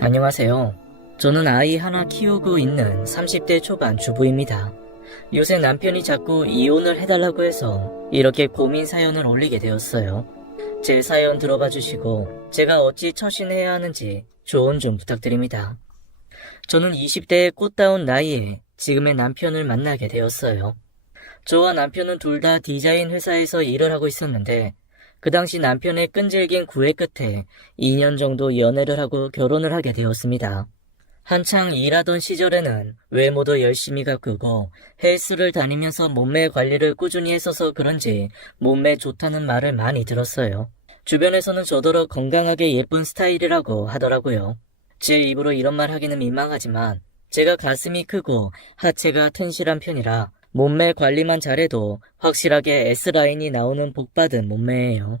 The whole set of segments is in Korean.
안녕하세요. 저는 아이 하나 키우고 있는 30대 초반 주부입니다. 요새 남편이 자꾸 이혼을 해달라고 해서 이렇게 고민 사연을 올리게 되었어요. 제 사연 들어봐 주시고 제가 어찌 처신해야 하는지 조언 좀 부탁드립니다. 저는 20대의 꽃다운 나이에 지금의 남편을 만나게 되었어요. 저와 남편은 둘 다 디자인 회사에서 일을 하고 있었는데 그 당시 남편의 끈질긴 구애 끝에 2년 정도 연애를 하고 결혼을 하게 되었습니다. 한창 일하던 시절에는 외모도 열심히 가꾸고 헬스를 다니면서 몸매 관리를 꾸준히 했어서 그런지 몸매 좋다는 말을 많이 들었어요. 주변에서는 저더러 건강하게 예쁜 스타일이라고 하더라고요. 제 입으로 이런 말 하기는 민망하지만 제가 가슴이 크고 하체가 튼실한 편이라 몸매 관리만 잘해도 확실하게 S라인이 나오는 복받은 몸매예요.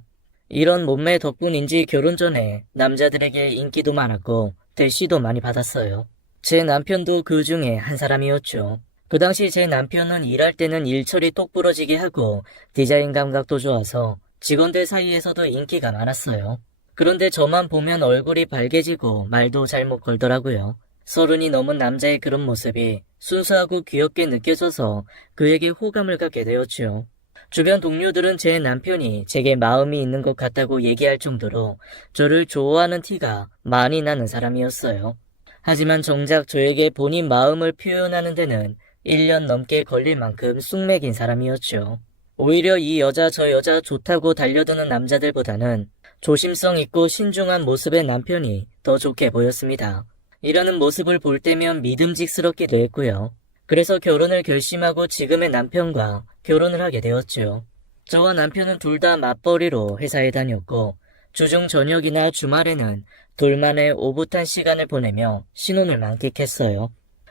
이런 몸매 덕분인지 결혼 전에 남자들에게 인기도 많았고 대시도 많이 받았어요. 제 남편도 그 중에 한 사람이었죠. 그 당시 제 남편은 일할 때는 일처리 똑부러지게 하고 디자인 감각도 좋아서 직원들 사이에서도 인기가 많았어요. 그런데 저만 보면 얼굴이 발개지고 말도 잘못 걸더라고요. 30이 넘은 남자의 그런 모습이 순수하고 귀엽게 느껴져서 그에게 호감을 갖게 되었죠. 주변 동료들은 제 남편이 제게 마음이 있는 것 같다고 얘기할 정도로 저를 좋아하는 티가 많이 나는 사람이었어요. 하지만 정작 저에게 본인 마음을 표현하는 데는 1년 넘게 걸릴 만큼 쑥맥인 사람이었죠. 오히려 이 여자 저 여자 좋다고 달려드는 남자들보다는 조심성 있고 신중한 모습의 남편이 더 좋게 보였습니다. 이러는 모습을 볼 때면 믿음직스럽기도 했고요. 그래서 결혼을 결심하고 지금의 남편과 결혼을 하게 되었죠. 저와 남편은 둘 다 맞벌이로 회사에 다녔고 주중 저녁이나 주말에는 둘만의 오붓한 시간을 보내며 신혼을 만끽했어요.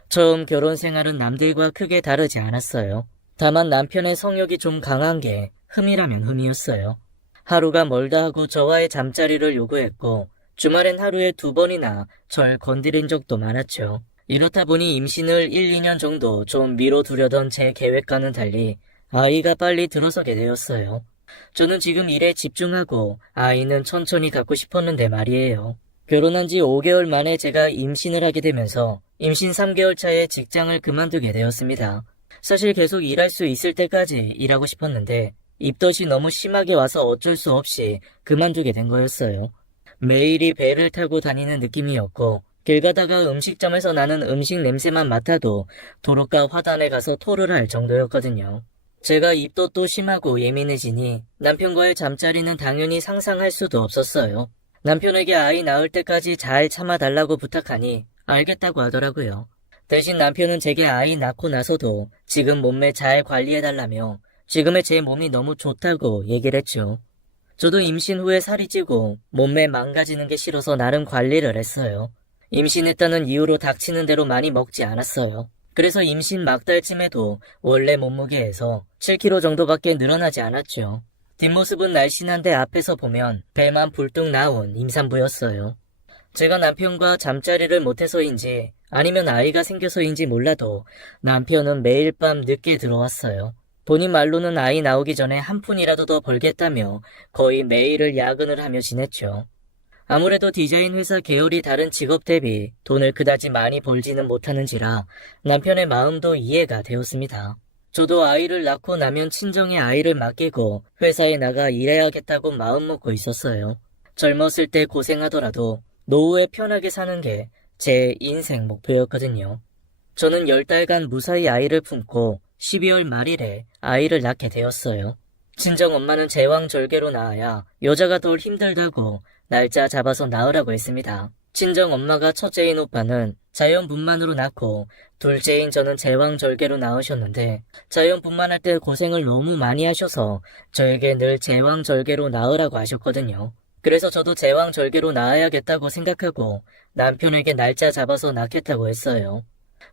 처음 결혼 생활은 남들과 크게 다르지 않았어요. 다만 남편의 성욕이 좀 강한 게 흠이라면 흠이었어요. 하루가 멀다 하고 저와의 잠자리를 요구했고 주말엔 하루에 2번이나 절 건드린 적도 많았죠. 이렇다 보니 임신을 1, 2년 정도 좀 미뤄두려던 제 계획과는 달리 아이가 빨리 들어서게 되었어요. 저는 지금 일에 집중하고 아이는 천천히 갖고 싶었는데 말이에요. 결혼한 지 5개월 만에 제가 임신을 하게 되면서 임신 3개월 차에 직장을 그만두게 되었습니다. 사실 계속 일할 수 있을 때까지 일하고 싶었는데 입덧이 너무 심하게 와서 어쩔 수 없이 그만두게 된 거였어요. 매일이 배를 타고 다니는 느낌이었고 길 가다가 음식점에서 나는 음식 냄새만 맡아도 도로가 화단에 가서 토를 할 정도였거든요. 제가 입덧도 심하고 예민해지니 남편과의 잠자리는 당연히 상상할 수도 없었어요. 남편에게 아이 낳을 때까지 잘 참아달라고 부탁하니 알겠다고 하더라고요. 대신 남편은 제게 아이 낳고 나서도 지금 몸매 잘 관리해달라며 지금의 제 몸이 너무 좋다고 얘기를 했죠. 저도 임신 후에 살이 찌고 몸매 망가지는 게 싫어서 나름 관리를 했어요. 임신했다는 이유로 닥치는 대로 많이 먹지 않았어요. 그래서 임신 막달쯤에도 원래 몸무게에서 7kg 정도밖에 늘어나지 않았죠. 뒷모습은 날씬한데 앞에서 보면 배만 불뚝 나온 임산부였어요. 제가 남편과 잠자리를 못해서인지 아니면 아이가 생겨서인지 몰라도 남편은 매일 밤 늦게 들어왔어요. 본인 말로는 아이 나오기 전에 한 푼이라도 더 벌겠다며 거의 매일을 야근을 하며 지냈죠. 아무래도 디자인 회사 계열이 다른 직업 대비 돈을 그다지 많이 벌지는 못하는지라 남편의 마음도 이해가 되었습니다. 저도 아이를 낳고 나면 친정에 아이를 맡기고 회사에 나가 일해야겠다고 마음먹고 있었어요. 젊었을 때 고생하더라도 노후에 편하게 사는 게 제 인생 목표였거든요. 저는 10달간 무사히 아이를 품고 12월 말일에 아이를 낳게 되었어요. 친정 엄마는 제왕절개로 낳아야 여자가 덜 힘들다고 날짜 잡아서 낳으라고 했습니다. 친정 엄마가 첫째인 오빠는 자연분만으로 낳고 둘째인 저는 제왕절개로 낳으셨는데 자연분만할 때 고생을 너무 많이 하셔서 저에게 늘 제왕절개로 낳으라고 하셨거든요. 그래서 저도 제왕절개로 낳아야겠다고 생각하고 남편에게 날짜 잡아서 낳겠다고 했어요.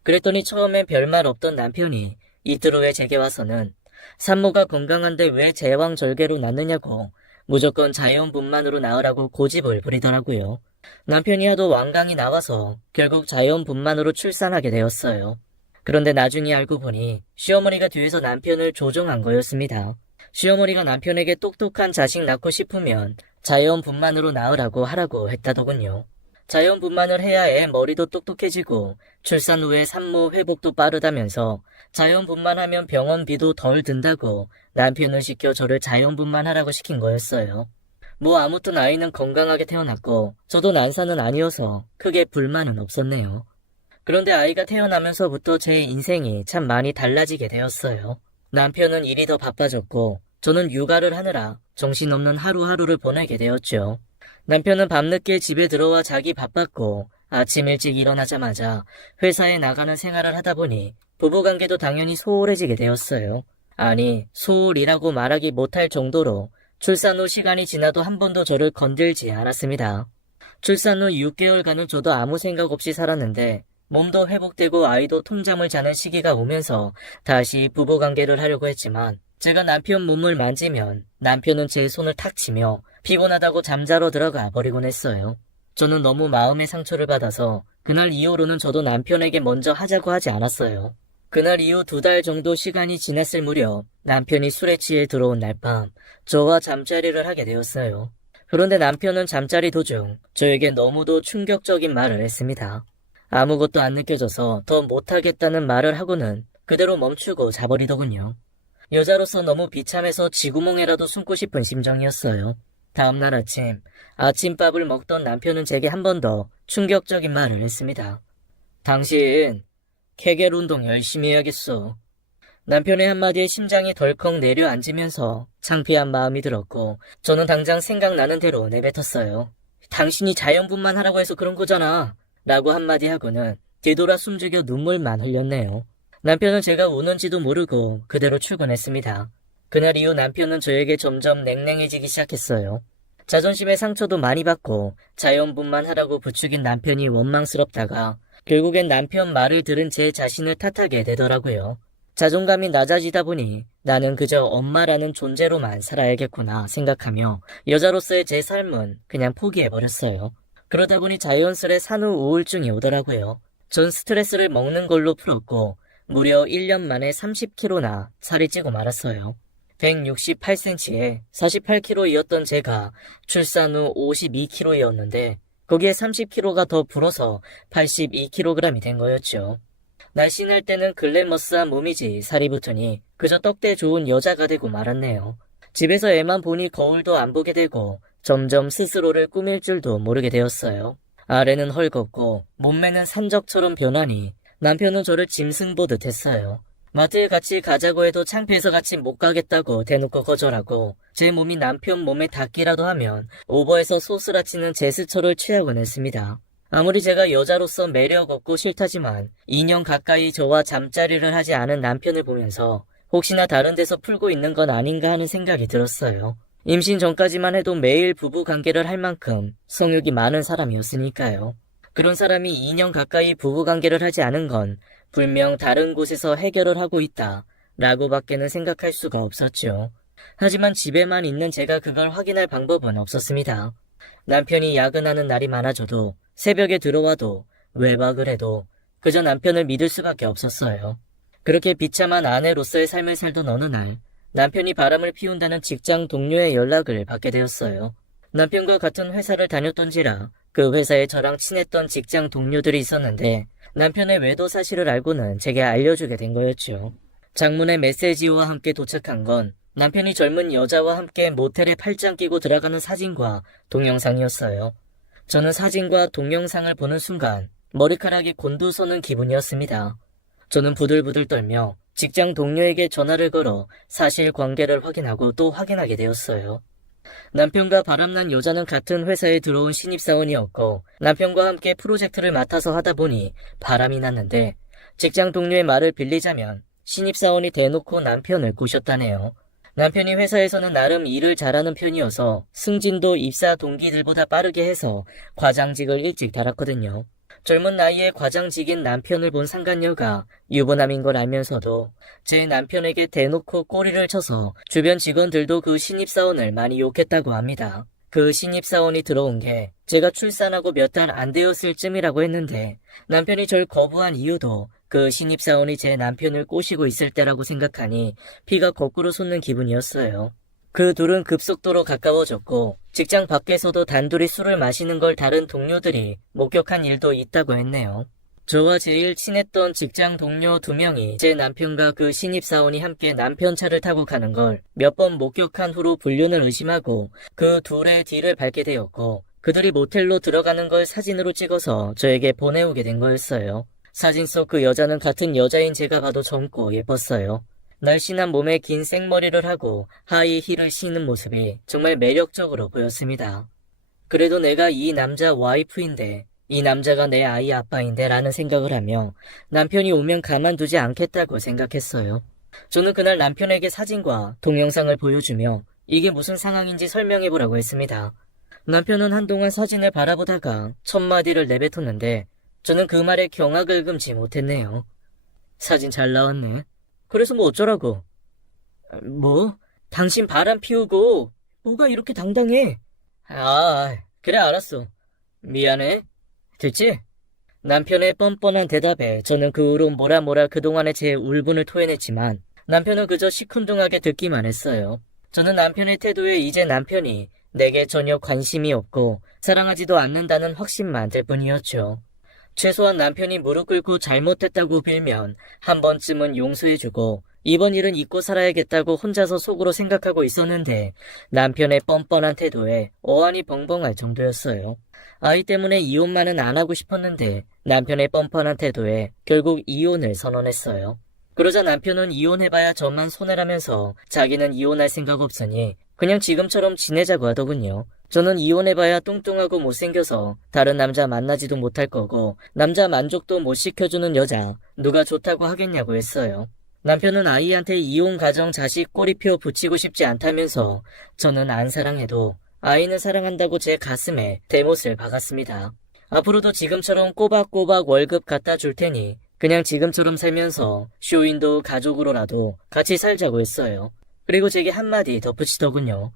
그랬더니 처음엔 별말 없던 남편이 이틀 후에 제게 와서는 산모가 건강한데 왜 제왕절개로 낳느냐고 무조건 자연분만으로 낳으라고 고집을 부리더라고요. 남편이 하도 완강히 나와서 결국 자연분만으로 출산하게 되었어요. 그런데 나중에 알고 보니 시어머니가 뒤에서 남편을 조종한 거였습니다. 시어머니가 남편에게 똑똑한 자식 낳고 싶으면 자연분만으로 낳으라고 하라고 했다더군요. 자연분만을 해야 애 머리도 똑똑해지고 출산 후에 산모 회복도 빠르다면서 자연분만하면 병원비도 덜 든다고 남편을 시켜 저를 자연분만하라고 시킨 거였어요. 뭐 아무튼 아이는 건강하게 태어났고 저도 난사는 아니어서 크게 불만은 없었네요. 그런데 아이가 태어나면서부터 제 인생이 참 많이 달라지게 되었어요. 남편은 일이 더 바빠졌고 저는 육아를 하느라 정신없는 하루하루를 보내게 되었죠. 남편은 밤늦게 집에 들어와 자기 바빴고 아침 일찍 일어나자마자 회사에 나가는 생활을 하다 보니 부부관계도 당연히 소홀해지게 되었어요. 아니, 소홀이라고 말하기 못할 정도로 출산 후 시간이 지나도 한 번도 저를 건들지 않았습니다. 출산 후 6개월간은 저도 아무 생각 없이 살았는데 몸도 회복되고 아이도 통잠을 자는 시기가 오면서 다시 부부관계를 하려고 했지만 제가 남편 몸을 만지면 남편은 제 손을 탁 치며 피곤하다고 잠자러 들어가 버리곤 했어요. 저는 너무 마음의 상처를 받아서 그날 이후로는 저도 남편에게 먼저 하자고 하지 않았어요. 그날 이후 2달 정도 시간이 지났을 무렵 남편이 술에 취해 들어온 날 밤 저와 잠자리를 하게 되었어요. 그런데 남편은 잠자리 도중 저에게 너무도 충격적인 말을 했습니다. 아무것도 안 느껴져서 더 못하겠다는 말을 하고는 그대로 멈추고 자버리더군요. 여자로서 너무 비참해서 쥐구멍에라도 숨고 싶은 심정이었어요. 다음날 아침밥을 먹던 남편은 제게 한 번 더 충격적인 말을 했습니다. 당신 케겔 운동 열심히 해야겠어. 남편의 한마디에 심장이 덜컥 내려앉으면서 창피한 마음이 들었고 저는 당장 생각나는 대로 내뱉었어요. 당신이 자연분만 하라고 해서 그런 거잖아. 라고 한마디 하고는 뒤돌아 숨죽여 눈물만 흘렸네요. 남편은 제가 우는지도 모르고 그대로 출근했습니다. 그날 이후 남편은 저에게 점점 냉랭해지기 시작했어요. 자존심의 상처도 많이 받고 자연분만 하라고 부추긴 남편이 원망스럽다가 결국엔 남편 말을 들은 제 자신을 탓하게 되더라고요. 자존감이 낮아지다 보니 나는 그저 엄마라는 존재로만 살아야겠구나 생각하며 여자로서의 제 삶은 그냥 포기해버렸어요. 그러다 보니 자연스레 산후 우울증이 오더라고요. 전 스트레스를 먹는 걸로 풀었고 무려 1년 만에 30kg나 살이 찌고 말았어요. 168cm에 48kg이었던 제가 출산 후 52kg이었는데 거기에 30kg가 더 불어서 82kg이 된 거였죠. 날씬할 때는 글래머스한 몸이지 살이 붙으니 그저 떡대 좋은 여자가 되고 말았네요. 집에서 애만 보니 거울도 안 보게 되고 점점 스스로를 꾸밀 줄도 모르게 되었어요. 아래는 헐겁고 몸매는 산적처럼 변하니 남편은 저를 짐승 보듯 했어요. 마트에 같이 가자고 해도 창피해서 같이 못 가겠다고 대놓고 거절하고 제 몸이 남편 몸에 닿기라도 하면 오버해서 소스라치는 제스처를 취하곤 했습니다. 아무리 제가 여자로서 매력 없고 싫다지만 2년 가까이 저와 잠자리를 하지 않은 남편을 보면서 혹시나 다른 데서 풀고 있는 건 아닌가 하는 생각이 들었어요. 임신 전까지만 해도 매일 부부 관계를 할 만큼 성욕이 많은 사람이었으니까요. 그런 사람이 2년 가까이 부부 관계를 하지 않은 건 분명 다른 곳에서 해결을 하고 있다 라고 밖에는 생각할 수가 없었죠. 하지만 집에만 있는 제가 그걸 확인할 방법은 없었습니다. 남편이 야근하는 날이 많아져도 새벽에 들어와도 외박을 해도 그저 남편을 믿을 수밖에 없었어요. 그렇게 비참한 아내로서의 삶을 살던 어느 날 남편이 바람을 피운다는 직장 동료의 연락을 받게 되었어요. 남편과 같은 회사를 다녔던지라 그 회사에 저랑 친했던 직장 동료들이 있었는데 남편의 외도 사실을 알고는 제게 알려주게 된 거였죠. 장문의 메시지와 함께 도착한 건 남편이 젊은 여자와 함께 모텔에 팔짱 끼고 들어가는 사진과 동영상이었어요. 저는 사진과 동영상을 보는 순간 머리카락이 곤두서는 기분이었습니다. 저는 부들부들 떨며 직장 동료에게 전화를 걸어 사실관계를 확인하고 또 확인하게 되었어요. 남편과 바람난 여자는 같은 회사에 들어온 신입사원이었고 남편과 함께 프로젝트를 맡아서 하다 보니 바람이 났는데 직장 동료의 말을 빌리자면 신입사원이 대놓고 남편을 꼬셨다네요. 남편이 회사에서는 나름 일을 잘하는 편이어서 승진도 입사 동기들보다 빠르게 해서 과장직을 일찍 달았거든요. 젊은 나이에 과장직인 남편을 본 상간녀가 유부남인 걸 알면서도 제 남편에게 대놓고 꼬리를 쳐서 주변 직원들도 그 신입사원을 많이 욕했다고 합니다. 그 신입사원이 들어온 게 제가 출산하고 몇 달 안 되었을 쯤이라고 했는데 남편이 절 거부한 이유도 그 신입사원이 제 남편을 꼬시고 있을 때라고 생각하니 피가 거꾸로 솟는 기분이었어요. 그 둘은 급속도로 가까워졌고 직장 밖에서도 단둘이 술을 마시는 걸 다른 동료들이 목격한 일도 있다고 했네요. 저와 제일 친했던 직장 동료 2명이 제 남편과 그 신입사원이 함께 남편 차를 타고 가는 걸 몇 번 목격한 후로 불륜을 의심하고 그 둘의 뒤를 밟게 되었고 그들이 모텔로 들어가는 걸 사진으로 찍어서 저에게 보내오게 된 거였어요. 사진 속 그 여자는 같은 여자인 제가 봐도 젊고 예뻤어요. 날씬한 몸에 긴 생머리를 하고 하이힐을 신는 모습이 정말 매력적으로 보였습니다. 그래도 내가 이 남자 와이프인데 이 남자가 내 아이 아빠인데 라는 생각을 하며 남편이 오면 가만두지 않겠다고 생각했어요. 저는 그날 남편에게 사진과 동영상을 보여주며 이게 무슨 상황인지 설명해보라고 했습니다. 남편은 한동안 사진을 바라보다가 첫마디를 내뱉었는데 저는 그 말에 경악을 금치 못했네요. 사진 잘 나왔네. 그래서 뭐 어쩌라고? 뭐? 당신 바람 피우고 뭐가 이렇게 당당해? 아, 그래 알았어. 미안해. 됐지? 남편의 뻔뻔한 대답에 저는 그 후로 뭐라 그동안의 제 울분을 토해냈지만 남편은 그저 시큰둥하게 듣기만 했어요. 저는 남편의 태도에 이제 남편이 내게 전혀 관심이 없고 사랑하지도 않는다는 확신만 들 뿐이었죠. 최소한 남편이 무릎 꿇고 잘못했다고 빌면 한 번쯤은 용서해주고 이번 일은 잊고 살아야겠다고 혼자서 속으로 생각하고 있었는데 남편의 뻔뻔한 태도에 어안이 벙벙할 정도였어요. 아이 때문에 이혼만은 안 하고 싶었는데 남편의 뻔뻔한 태도에 결국 이혼을 선언했어요. 그러자 남편은 이혼해봐야 저만 손해라면서 자기는 이혼할 생각 없으니 그냥 지금처럼 지내자고 하더군요. 저는 이혼해봐야 뚱뚱하고 못생겨서 다른 남자 만나지도 못할 거고 남자 만족도 못 시켜주는 여자 누가 좋다고 하겠냐고 했어요. 남편은 아이한테 이혼 가정 자식 꼬리표 붙이고 싶지 않다면서 저는 안 사랑해도 아이는 사랑한다고 제 가슴에 대못을 박았습니다. 앞으로도 지금처럼 꼬박꼬박 월급 갖다 줄 테니 그냥 지금처럼 살면서 쇼윈도우 가족으로라도 같이 살자고 했어요. 그리고 제게 한마디 덧붙이더군요.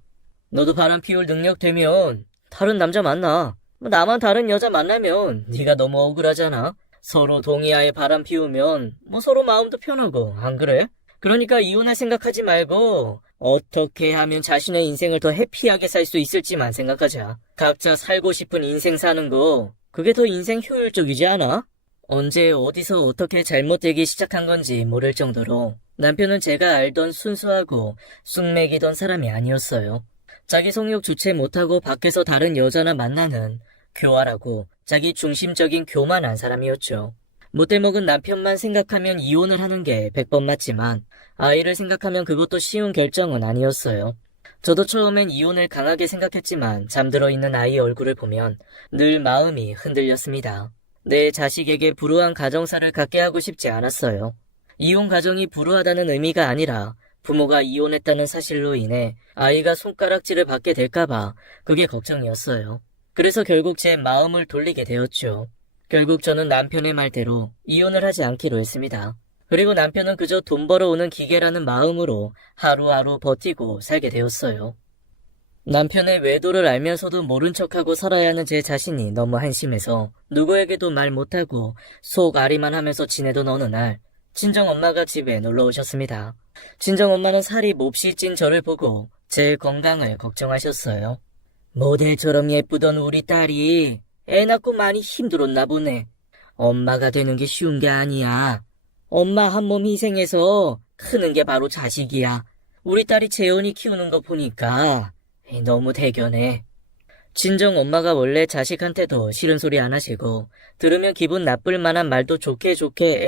너도 바람 피울 능력 되면 다른 남자 만나. 나만 다른 여자 만나면 네가 너무 억울하잖아. 서로 동의하에 바람 피우면 서로 마음도 편하고 안 그래? 그러니까 이혼할 생각하지 말고 어떻게 하면 자신의 인생을 더 해피하게 살 수 있을지만 생각하자. 각자 살고 싶은 인생 사는 거 그게 더 인생 효율적이지 않아? 언제 어디서 어떻게 잘못되기 시작한 건지 모를 정도로 남편은 제가 알던 순수하고 쑥맥이던 사람이 아니었어요. 자기 성욕 주체 못하고 밖에서 다른 여자나 만나는 교활하고 자기 중심적인 교만한 사람이었죠. 못돼먹은 남편만 생각하면 이혼을 하는 게 100번 맞지만 아이를 생각하면 그것도 쉬운 결정은 아니었어요. 저도 처음엔 이혼을 강하게 생각했지만 잠들어 있는 아이 얼굴을 보면 늘 마음이 흔들렸습니다. 내 자식에게 불우한 가정사를 갖게 하고 싶지 않았어요. 이혼 가정이 불우하다는 의미가 아니라 부모가 이혼했다는 사실로 인해 아이가 손가락질을 받게 될까봐 그게 걱정이었어요. 그래서 결국 제 마음을 돌리게 되었죠. 결국 저는 남편의 말대로 이혼을 하지 않기로 했습니다. 그리고 남편은 그저 돈 벌어오는 기계라는 마음으로 하루하루 버티고 살게 되었어요. 남편의 외도를 알면서도 모른 척하고 살아야 하는 제 자신이 너무 한심해서 누구에게도 말 못하고 속 아리만 하면서 지내던 어느 날 친정엄마가 집에 놀러 오셨습니다. 친정엄마는 살이 몹시 찐 저를 보고 제 건강을 걱정하셨어요. 모델처럼 예쁘던 우리 딸이 애 낳고 많이 힘들었나 보네. 엄마가 되는 게 쉬운 게 아니야. 엄마 한 몸 희생해서 크는 게 바로 자식이야. 우리 딸이 재현이 키우는 거 보니까 너무 대견해. 친정 엄마가 원래 자식한테도 싫은 소리 안 하시고 들으면 기분 나쁠 만한 말도 좋게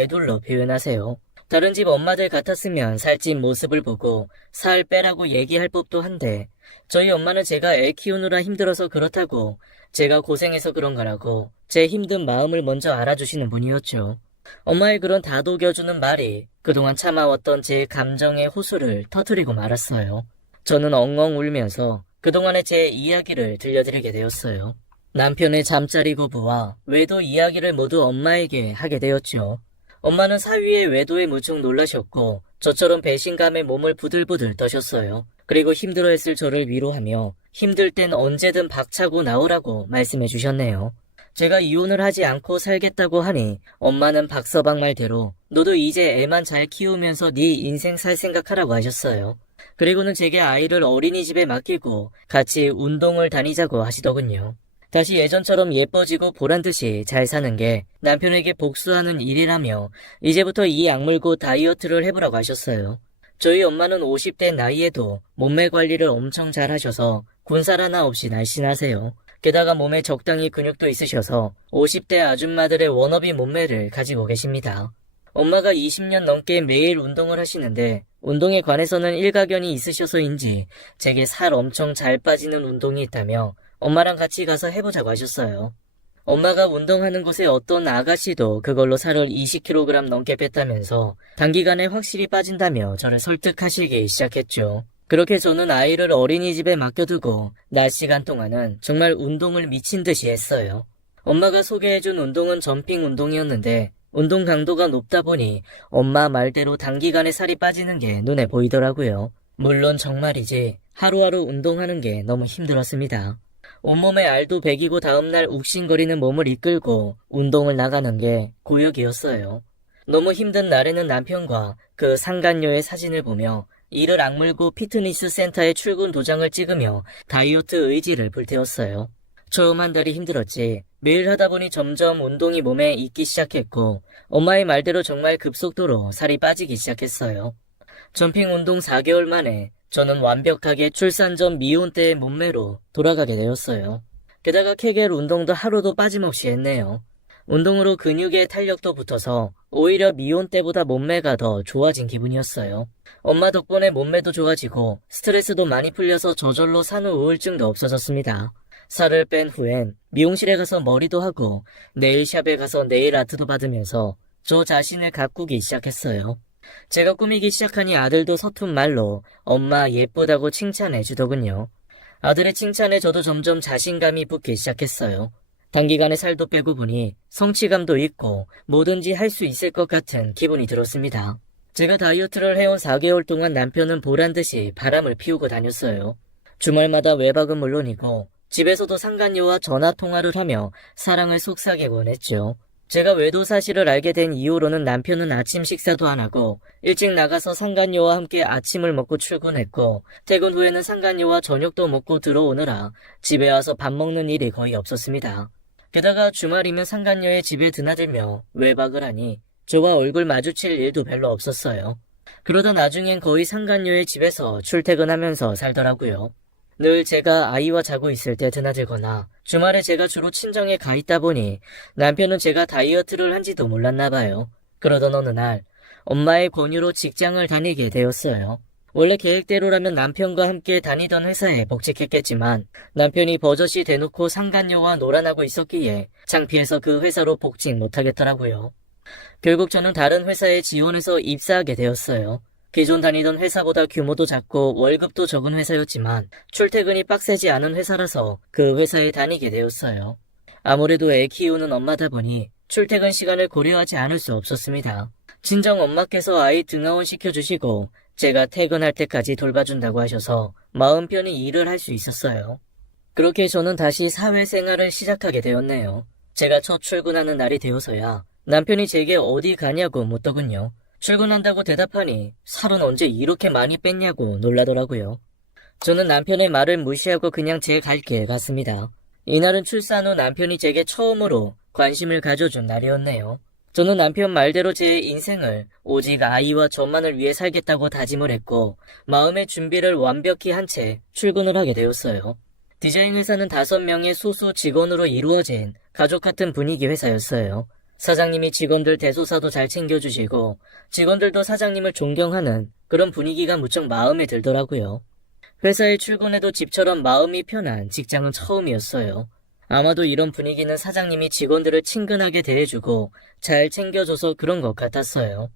애둘러 표현하세요. 다른 집 엄마들 같았으면 살찐 모습을 보고 살 빼라고 얘기할 법도 한데 저희 엄마는 제가 애 키우느라 힘들어서 그렇다고 제가 고생해서 그런 거라고 제 힘든 마음을 먼저 알아주시는 분이었죠. 엄마의 그런 다독여주는 말이 그동안 참아왔던 제 감정의 호수를 터뜨리고 말았어요. 저는 엉엉 울면서 그동안의 제 이야기를 들려드리게 되었어요. 남편의 잠자리 거부와 외도 이야기를 모두 엄마에게 하게 되었죠. 엄마는 사위의 외도에 무척 놀라셨고 저처럼 배신감에 몸을 부들부들 떠셨어요. 그리고 힘들어했을 저를 위로하며 힘들 땐 언제든 박차고 나오라고 말씀해 주셨네요. 제가 이혼을 하지 않고 살겠다고 하니 엄마는 박서방 말대로 너도 이제 애만 잘 키우면서 네 인생 살 생각하라고 하셨어요. 그리고는 제게 아이를 어린이집에 맡기고 같이 운동을 다니자고 하시더군요. 다시 예전처럼 예뻐지고 보란듯이 잘 사는 게 남편에게 복수하는 일이라며 이제부터 이 약물고 다이어트를 해보라고 하셨어요. 저희 엄마는 50대 나이에도 몸매 관리를 엄청 잘 하셔서 군살 하나 없이 날씬하세요. 게다가 몸에 적당히 근육도 있으셔서 50대 아줌마들의 워너비 몸매를 가지고 계십니다. 엄마가 20년 넘게 매일 운동을 하시는데 운동에 관해서는 일가견이 있으셔서인지 제게 살 엄청 잘 빠지는 운동이 있다며 엄마랑 같이 가서 해보자고 하셨어요. 엄마가 운동하는 곳에 어떤 아가씨도 그걸로 살을 20kg 넘게 뺐다면서 단기간에 확실히 빠진다며 저를 설득하시기 시작했죠. 그렇게 저는 아이를 어린이집에 맡겨두고 낮 시간 동안은 정말 운동을 미친 듯이 했어요. 엄마가 소개해준 운동은 점핑 운동이었는데 운동 강도가 높다 보니 엄마 말대로 단기간에 살이 빠지는 게 눈에 보이더라고요. 물론 정말이지 하루하루 운동하는 게 너무 힘들었습니다. 온몸에 알도 배기고 다음날 욱신거리는 몸을 이끌고 운동을 나가는 게 고역이었어요. 너무 힘든 날에는 남편과 그 상간녀의 사진을 보며 이를 악물고 피트니스 센터에 출근 도장을 찍으며 다이어트 의지를 불태웠어요. 처음 한 달이 힘들었지 매일 하다 보니 점점 운동이 몸에 익기 시작했고 엄마의 말대로 정말 급속도로 살이 빠지기 시작했어요. 점핑 운동 4개월 만에 저는 완벽하게 출산 전 미혼 때의 몸매로 돌아가게 되었어요. 게다가 케겔 운동도 하루도 빠짐없이 했네요. 운동으로 근육에 탄력도 붙어서 오히려 미혼 때보다 몸매가 더 좋아진 기분이었어요. 엄마 덕분에 몸매도 좋아지고 스트레스도 많이 풀려서 저절로 산후 우울증도 없어졌습니다. 살을 뺀 후엔 미용실에 가서 머리도 하고 네일샵에 가서 네일 아트도 받으면서 저 자신을 가꾸기 시작했어요. 제가 꾸미기 시작하니 아들도 서툰 말로 엄마 예쁘다고 칭찬해 주더군요. 아들의 칭찬에 저도 점점 자신감이 붙기 시작했어요. 단기간에 살도 빼고 보니 성취감도 있고 뭐든지 할 수 있을 것 같은 기분이 들었습니다. 제가 다이어트를 해온 4개월 동안 남편은 보란듯이 바람을 피우고 다녔어요. 주말마다 외박은 물론이고 집에서도 상간녀와 전화통화를 하며 사랑을 속삭이곤 했죠. 제가 외도 사실을 알게 된 이후로는 남편은 아침 식사도 안 하고 일찍 나가서 상간녀와 함께 아침을 먹고 출근했고 퇴근 후에는 상간녀와 저녁도 먹고 들어오느라 집에 와서 밥 먹는 일이 거의 없었습니다. 게다가 주말이면 상간녀의 집에 드나들며 외박을 하니 저와 얼굴 마주칠 일도 별로 없었어요. 그러다 나중엔 거의 상간녀의 집에서 출퇴근하면서 살더라고요. 늘 제가 아이와 자고 있을 때 드나들거나 주말에 제가 주로 친정에 가 있다 보니 남편은 제가 다이어트를 한지도 몰랐나 봐요. 그러던 어느 날 엄마의 권유로 직장을 다니게 되었어요. 원래 계획대로라면 남편과 함께 다니던 회사에 복직했겠지만 남편이 버젓이 대놓고 상간녀와 놀아나고 있었기에 창피해서 그 회사로 복직 못하겠더라고요. 결국 저는 다른 회사에 지원해서 입사하게 되었어요. 기존 다니던 회사보다 규모도 작고 월급도 적은 회사였지만 출퇴근이 빡세지 않은 회사라서 그 회사에 다니게 되었어요. 아무래도 애 키우는 엄마다 보니 출퇴근 시간을 고려하지 않을 수 없었습니다. 친정 엄마께서 아이 등하원 시켜주시고 제가 퇴근할 때까지 돌봐준다고 하셔서 마음 편히 일을 할 수 있었어요. 그렇게 저는 다시 사회생활을 시작하게 되었네요. 제가 첫 출근하는 날이 되어서야 남편이 제게 어디 가냐고 묻더군요. 출근한다고 대답하니 살은 언제 이렇게 많이 뺐냐고 놀라더라고요. 저는 남편의 말을 무시하고 그냥 제 갈 길 갔습니다. 이날은 출산 후 남편이 제게 처음으로 관심을 가져준 날이었네요. 저는 남편 말대로 제 인생을 오직 아이와 저만을 위해 살겠다고 다짐을 했고 마음의 준비를 완벽히 한 채 출근을 하게 되었어요. 디자인 회사는 5명의 소수 직원으로 이루어진 가족 같은 분위기 회사였어요. 사장님이 직원들 대소사도 잘 챙겨주시고 직원들도 사장님을 존경하는 그런 분위기가 무척 마음에 들더라고요. 회사에 출근해도 집처럼 마음이 편한 직장은 처음이었어요. 아마도 이런 분위기는 사장님이 직원들을 친근하게 대해주고 잘 챙겨줘서 그런 것 같았어요.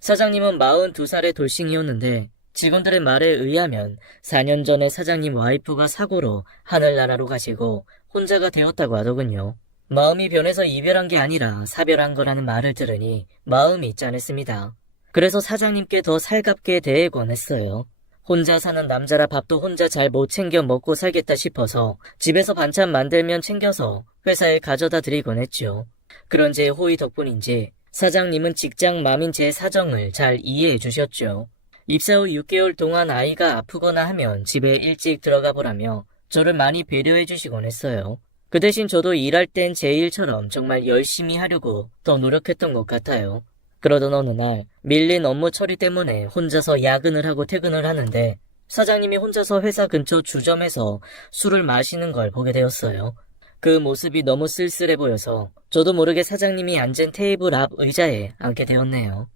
사장님은 42살의 돌싱이었는데 직원들의 말에 의하면 4년 전에 사장님 와이프가 사고로 하늘나라로 가시고 혼자가 되었다고 하더군요. 마음이 변해서 이별한 게 아니라 사별한 거라는 말을 들으니 마음이 짠했습니다. 그래서 사장님께 더 살갑게 대해곤 했어요. 혼자 사는 남자라 밥도 혼자 잘 못 챙겨 먹고 살겠다 싶어서 집에서 반찬 만들면 챙겨서 회사에 가져다 드리곤 했죠. 그런 제 호의 덕분인지 사장님은 직장 맘인 제 사정을 잘 이해해 주셨죠. 입사 후 6개월 동안 아이가 아프거나 하면 집에 일찍 들어가 보라며 저를 많이 배려해 주시곤 했어요. 그 대신 저도 일할 땐 제 일처럼 정말 열심히 하려고 더 노력했던 것 같아요. 그러던 어느 날 밀린 업무 처리 때문에 혼자서 야근을 하고 퇴근을 하는데 사장님이 혼자서 회사 근처 주점에서 술을 마시는 걸 보게 되었어요. 그 모습이 너무 쓸쓸해 보여서 저도 모르게 사장님이 앉은 테이블 앞 의자에 앉게 되었네요.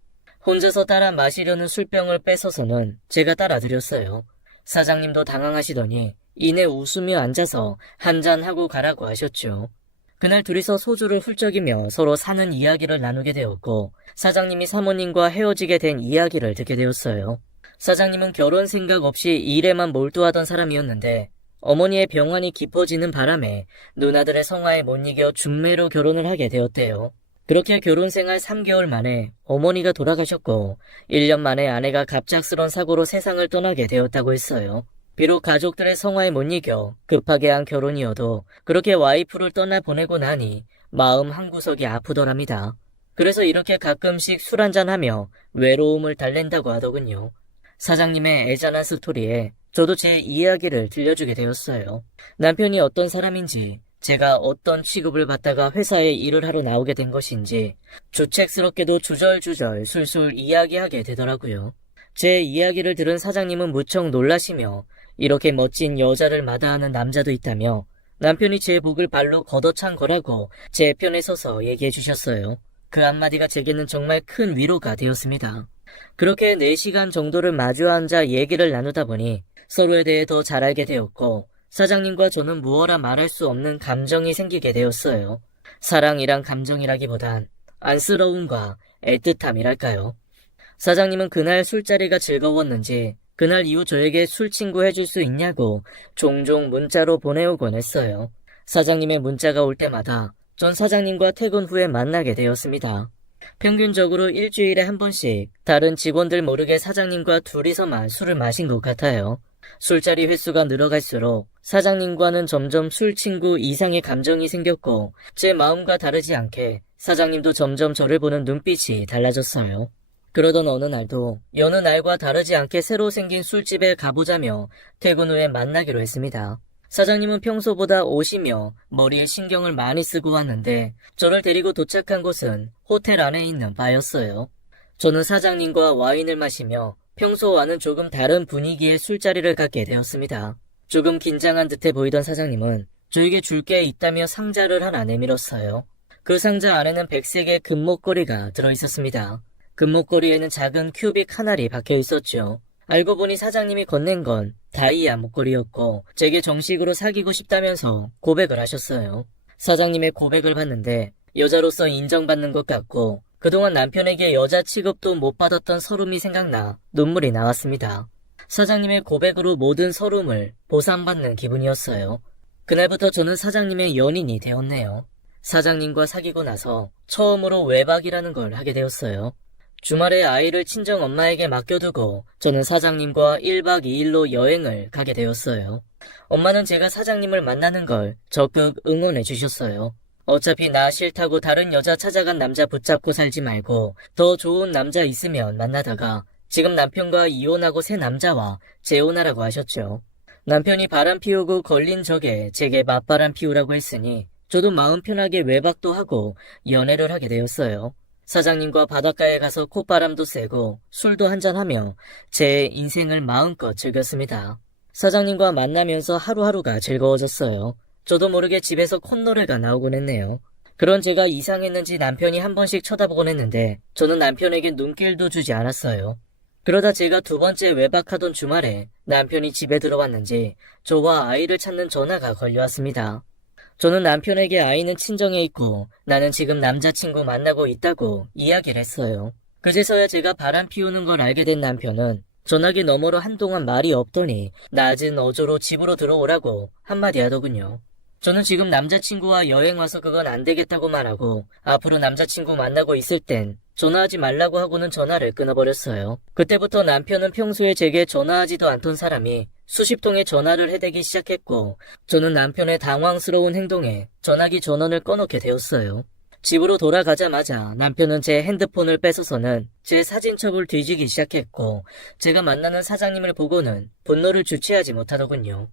혼자서 따라 마시려는 술병을 뺏어서는 제가 따라 드렸어요. 사장님도 당황하시더니 이내 웃으며 앉아서 한잔하고 가라고 하셨죠. 그날 둘이서 소주를 훌쩍이며 서로 사는 이야기를 나누게 되었고 사장님이 사모님과 헤어지게 된 이야기를 듣게 되었어요. 사장님은 결혼 생각 없이 일에만 몰두하던 사람이었는데 어머니의 병환이 깊어지는 바람에 누나들의 성화에 못 이겨 중매로 결혼을 하게 되었대요. 그렇게 결혼 생활 3개월 만에 어머니가 돌아가셨고 1년 만에 아내가 갑작스런 사고로 세상을 떠나게 되었다고 했어요. 비록 가족들의 성화에 못 이겨 급하게 한 결혼이어도 그렇게 와이프를 떠나보내고 나니 마음 한구석이 아프더랍니다. 그래서 이렇게 가끔씩 술 한잔하며 외로움을 달랜다고 하더군요. 사장님의 애잔한 스토리에 저도 제 이야기를 들려주게 되었어요. 남편이 어떤 사람인지, 제가 어떤 취급을 받다가 회사에 일을 하러 나오게 된 것인지 주책스럽게도 주절주절 술술 이야기하게 되더라고요. 제 이야기를 들은 사장님은 무척 놀라시며 이렇게 멋진 여자를 마다하는 남자도 있다며 남편이 제 복을 발로 걷어찬 거라고 제 편에 서서 얘기해 주셨어요. 그 한마디가 제게는 정말 큰 위로가 되었습니다. 그렇게 4시간 정도를 마주 앉아 얘기를 나누다 보니 서로에 대해 더 잘 알게 되었고 사장님과 저는 무어라 말할 수 없는 감정이 생기게 되었어요. 사랑이란 감정이라기보단 안쓰러움과 애틋함이랄까요. 사장님은 그날 술자리가 즐거웠는지 그날 이후 저에게 술 친구 해줄 수 있냐고 종종 문자로 보내오곤 했어요. 사장님의 문자가 올 때마다 전 사장님과 퇴근 후에 만나게 되었습니다. 평균적으로 일주일에 한 번씩 다른 직원들 모르게 사장님과 둘이서만 술을 마신 것 같아요. 술자리 횟수가 늘어갈수록 사장님과는 점점 술 친구 이상의 감정이 생겼고 제 마음과 다르지 않게 사장님도 점점 저를 보는 눈빛이 달라졌어요. 그러던 어느 날도 여느 날과 다르지 않게 새로 생긴 술집에 가보자며 퇴근 후에 만나기로 했습니다. 사장님은 평소보다 오시며 머리에 신경을 많이 쓰고 왔는데 저를 데리고 도착한 곳은 호텔 안에 있는 바였어요. 저는 사장님과 와인을 마시며 평소와는 조금 다른 분위기의 술자리를 갖게 되었습니다. 조금 긴장한 듯해 보이던 사장님은 저에게 줄 게 있다며 상자를 하나 내밀었어요. 그 상자 안에는 백색의 금목걸이가 들어있었습니다. 금목걸이에는 작은 큐빅 하나리 박혀 있었죠. 알고 보니 사장님이 건넨 건 다이아 목걸이였고 제게 정식으로 사귀고 싶다면서 고백을 하셨어요. 사장님의 고백을 받는데 여자로서 인정받는 것 같고 그동안 남편에게 여자 취급도 못 받았던 서름이 생각나 눈물이 나왔습니다. 사장님의 고백으로 모든 서름을 보상받는 기분이었어요. 그날부터 저는 사장님의 연인이 되었네요. 사장님과 사귀고 나서 처음으로 외박이라는 걸 하게 되었어요. 주말에 아이를 친정 엄마에게 맡겨두고 저는 사장님과 1박 2일로 여행을 가게 되었어요. 엄마는 제가 사장님을 만나는 걸 적극 응원해 주셨어요. 어차피 나 싫다고 다른 여자 찾아간 남자 붙잡고 살지 말고 더 좋은 남자 있으면 만나다가 지금 남편과 이혼하고 새 남자와 재혼하라고 하셨죠. 남편이 바람 피우고 걸린 적에 제게 맞바람 피우라고 했으니 저도 마음 편하게 외박도 하고 연애를 하게 되었어요. 사장님과 바닷가에 가서 콧바람도 쐬고 술도 한잔하며 제 인생을 마음껏 즐겼습니다. 사장님과 만나면서 하루하루가 즐거워졌어요. 저도 모르게 집에서 콧노래가 나오곤 했네요. 그런 제가 이상했는지 남편이 한 번씩 쳐다보곤 했는데 저는 남편에게 눈길도 주지 않았어요. 그러다 제가 2번째 외박하던 주말에 남편이 집에 들어왔는지 저와 아이를 찾는 전화가 걸려왔습니다. 저는 남편에게 아이는 친정에 있고 나는 지금 남자친구 만나고 있다고 이야기를 했어요. 그제서야 제가 바람 피우는 걸 알게 된 남편은 전화기 너머로 한동안 말이 없더니 낮은 어조로 집으로 들어오라고 한마디 하더군요. 저는 지금 남자친구와 여행 와서 그건 안 되겠다고 말하고 앞으로 남자친구 만나고 있을 땐 전화하지 말라고 하고는 전화를 끊어버렸어요. 그때부터 남편은 평소에 제게 전화하지도 않던 사람이 수십 통의 전화를 해대기 시작했고 저는 남편의 당황스러운 행동에 전화기 전원을 꺼놓게 되었어요. 집으로 돌아가자마자 남편은 제 핸드폰을 뺏어서는 제 사진첩을 뒤지기 시작했고, 제가 만나는 사장님을 보고는 분노를 주체하지 못하더군요.